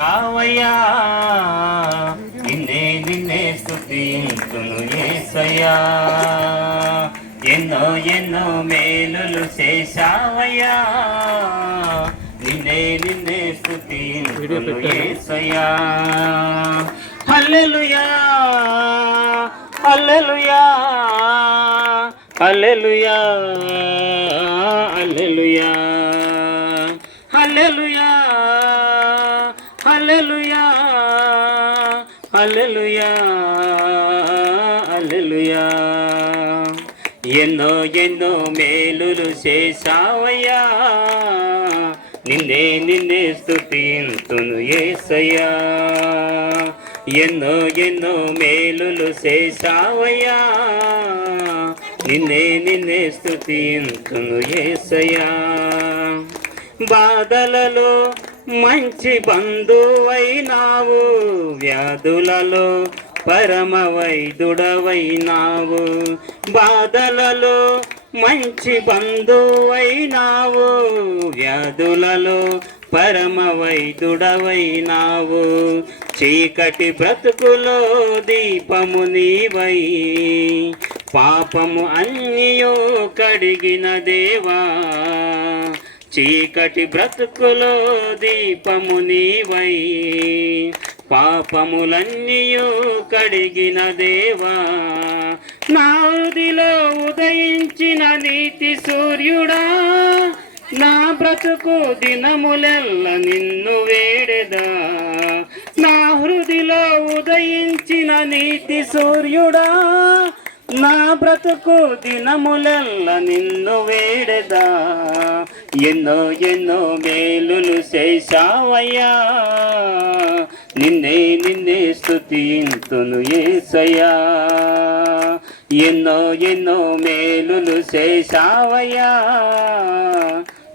రావయ్యా నిన్నే నిన్నే స్తుతింతును యేసయ్యా ఎన్నో ఎన్నో మేలులు చేశావయ్యా నిన్నే నిన్నే స్తుతింతును యేసయ్యా హల్లెలూయా హల్లెలూయా హల్లెలూయా హల్లెలూయా హల్లెలూయా హల్లెలూయా హల్లెలూయా హల్లెలూయా ఎన్నో ఎన్నో మేలులు చేశావయ్యా నిన్నే నిన్నే స్తుతింతును యేసయ్యా ఎన్నో ఎన్నో మేలులు చేశావయ్యా నిన్నే నిన్నే స్తుతింతును యేసయ్యా బాధలలో మంచి బంధువైనావు వ్యాధులలో పరమ వైద్యుడవైనావు బాధలలో మంచి బంధువైనావు వ్యాధులలో పరమ వైద్యుడవైనావు చీకటి బ్రతుకులో దీపము నీవై పాపము అన్నియో కడిగిన దేవా చీకటి బ్రతుకులో దీపము నీవై పాపములన్నీయు కడిగిన దేవా నా హృదిలో ఉదయించిన నీతి సూర్యుడా నా బ్రతుకు దినములెల్ల నిన్ను వేడెదా నా హృదిలో ఉదయించిన నీతి సూర్యుడా నా బ్రతుకు దినములెల్ల నిన్ను వేడెదా ఎన్నో ఎన్నో మేలులు చేశావయ్యా నిన్నే నిన్నే స్తుతింతును యేసయ్యా ఎన్నో ఎన్నో మేలులు చేశావయ్యా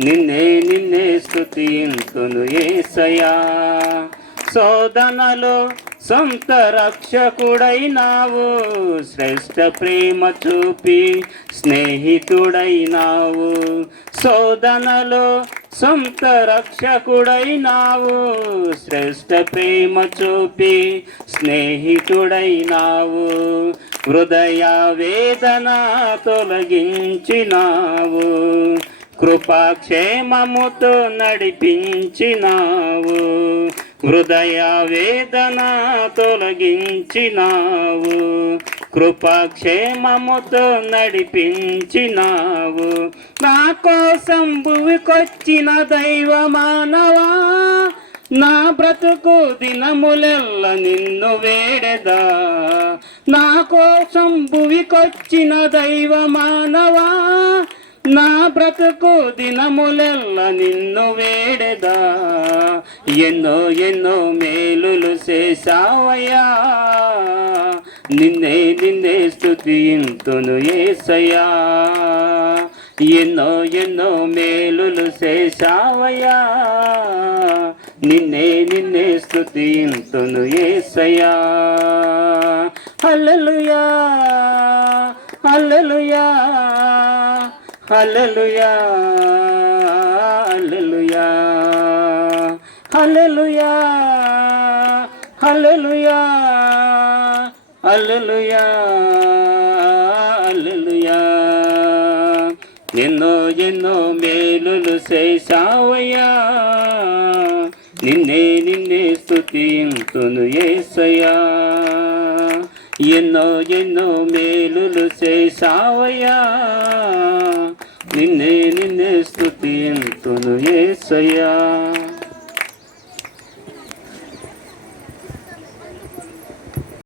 నిన్నే నిన్నే స్తుతింతును యేసయ్యా శోధనలో సొంత రక్షకుడైనావు శ్రేష్ఠ ప్రేమ చూపి స్నేహితుడైనావు శోధనలో సొంత రక్షకుడైనావు శ్రేష్ఠ ప్రేమ చూపి స్నేహితుడైనావు హృదయ వేదన తొలగించినావు కృపాక్షేమముతో నడిపించినావు హృదయ వేదన తొలగించినావు కృపాక్షేమముతో నడిపించినావు నా కోసం భువికొచ్చిన దైవ మానవా నా బ్రతుకు దినములెల్ల నిన్ను వేడెదా నా కోసం భువికొచ్చిన దైవ మానవా నా బ్రతుకు దినములెల్ల నిన్ను వేడెదా ఎన్నో ఎన్నో మేలులు చేశావయ్యా నిన్నే నిన్నే స్తుతింతును యేసయ్యా ఎన్నో ఎన్నో మేలులు చేశావయ్యా నిన్నే నిన్నే స్తుతింతును యేసయ్యా హల్లెలూయా హల్లెలూయా హల్లెలూయా హల్లెలూయా హల్లెలూయా హల్లెలూయా హల్లెలూయా హల్లెలూయా ఎన్నో ఎన్నో మేలులు చేశావయ్యా నిన్నే నిన్నే స్తుతింతును యేసయ్యా ఎన్నో ఎన్నో మేలులు చేశావయ్యా నిన్నే నిన్నే స్తుతింతును యేసయ్యా